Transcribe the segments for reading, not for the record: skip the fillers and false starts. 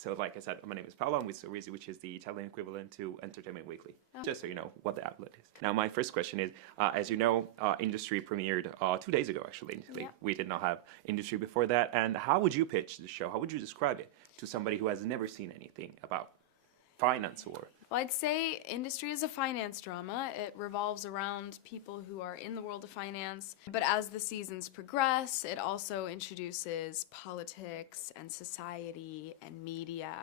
So like I said, my name is Paolo. I'm with SEGUICI, which is the Italian equivalent to Entertainment Weekly, just so you know what the outlet is. Now, my first question is, as you know, Industry premiered 2 days ago, actually, in Italy. Yeah. We did not have Industry before that. And how would you pitch the show? How would you describe it to somebody who has never seen anything about finance or... Well, I'd say Industry is a finance drama. It revolves around people who are in the world of finance. But as the seasons progress, it also introduces politics and society and media.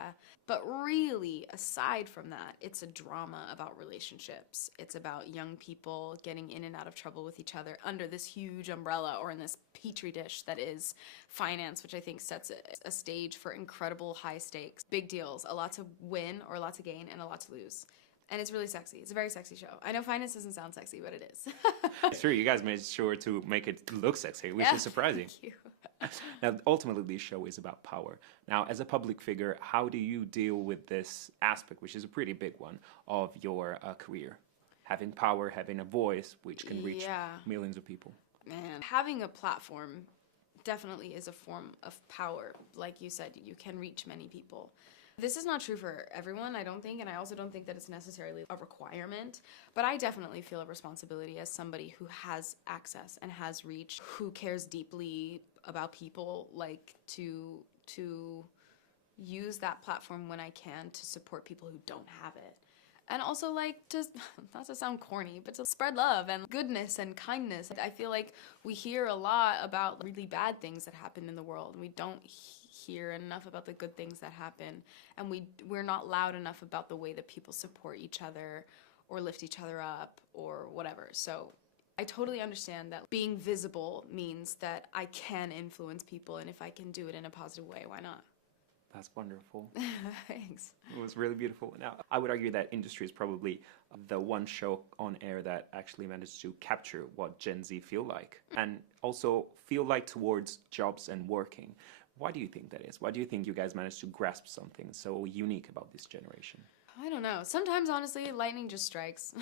But really, aside from that, it's a drama about relationships. It's about young people getting in and out of trouble with each other under this huge umbrella or in this petri dish that is finance, which I think sets a stage for incredible high stakes, big deals, a lot to win or a lot to gain and a lot to lose. And it's really sexy. It's a very sexy show. I know finance doesn't sound sexy, but it is. It's true, you guys made sure to make it look sexy, which is surprising. Thank you. Now, ultimately, this show is about power. Now, as a public figure, how do you deal with this aspect, which is a pretty big one, of your career? Having power, having a voice, which can reach millions of people. Man, having a platform definitely is a form of power. Like you said, you can reach many people. This is not true for everyone, I don't think, and I also don't think that it's necessarily a requirement, but I definitely feel a responsibility as somebody who has access and has reach, who cares deeply about people, like to use that platform when I can to support people who don't have it. And also, like, just, not to sound corny, but to spread love and goodness and kindness. I feel like we hear a lot about really bad things that happen in the world, and we don't hear enough about the good things that happen, and we're not loud enough about the way that people support each other or lift each other up or whatever. So I totally understand that being visible means that I can influence people, and if I can do it in a positive way, why not? That's wonderful. Thanks. It was really beautiful. Now, I would argue that Industry is probably the one show on air that actually managed to capture what Gen Z feel like and also feel like towards jobs and working. Why do you think that is? Why do you think you guys managed to grasp something so unique about this generation? I don't know. Sometimes, honestly, lightning just strikes.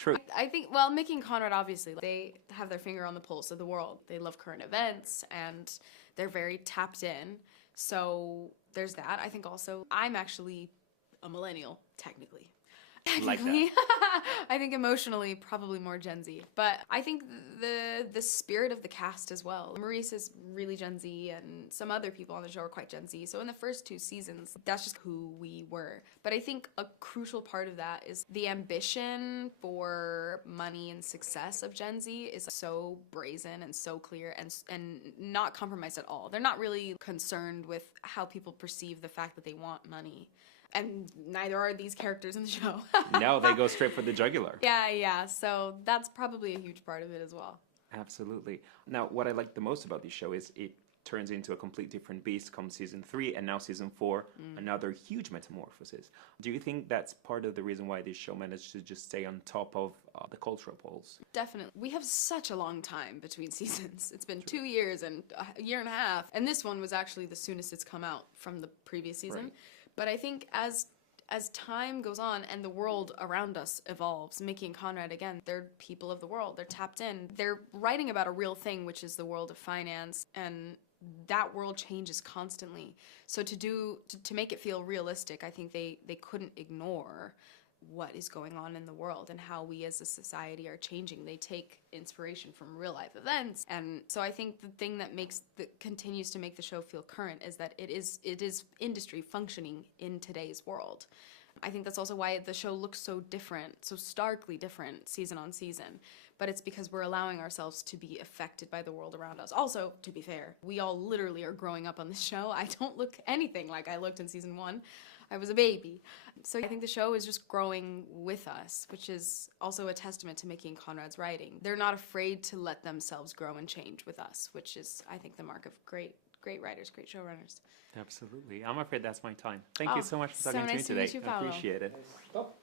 True. I think, well, Mickey and Conrad, obviously, they have their finger on the pulse of the world. They love current events, and they're very tapped in. So there's that. I think also I'm actually a millennial, technically. Like that. I think emotionally, probably more Gen Z. But I think the spirit of the cast as well. Maurice is really Gen Z, and some other people on the show are quite Gen Z. So in the first 2 seasons, that's just who we were. But I think a crucial part of that is the ambition for money and success of Gen Z is so brazen and so clear and not compromised at all. They're not really concerned with how people perceive the fact that they want money. And neither are these characters in the show. No, they go straight for the jugular. Yeah. So that's probably a huge part of it as well. Absolutely. Now, what I like the most about this show is it turns into a complete different beast come season 3 and now season 4, another huge metamorphosis. Do you think that's part of the reason why this show managed to just stay on top of the cultural polls? Definitely. We have such a long time between seasons. It's been 2 years and a year and a half. And this one was actually the soonest it's come out from the previous season. Right. But I think as time goes on and the world around us evolves, Mickey and Conrad, again, they're people of the world. They're tapped in. They're writing about a real thing, which is the world of finance, and that world changes constantly. So to make it feel realistic, I think they couldn't ignore what is going on in the world and how we as a society are changing. They take inspiration from real life events. And so I think the thing that continues to make the show feel current is that it is industry functioning in today's world. I think that's also why the show looks so different, so starkly different season on season. But it's because we're allowing ourselves to be affected by the world around us. Also, to be fair, we all literally are growing up on this show. I don't look anything like I looked in season 1. I was a baby. So I think the show is just growing with us, which is also a testament to Mickey and Conrad's writing. They're not afraid to let themselves grow and change with us, which is, I think, the mark of great writers, great showrunners. Absolutely. I'm afraid that's my time. Thank you so much for talking to me today. Nice to meet you, Paolo. I appreciate it. Stop.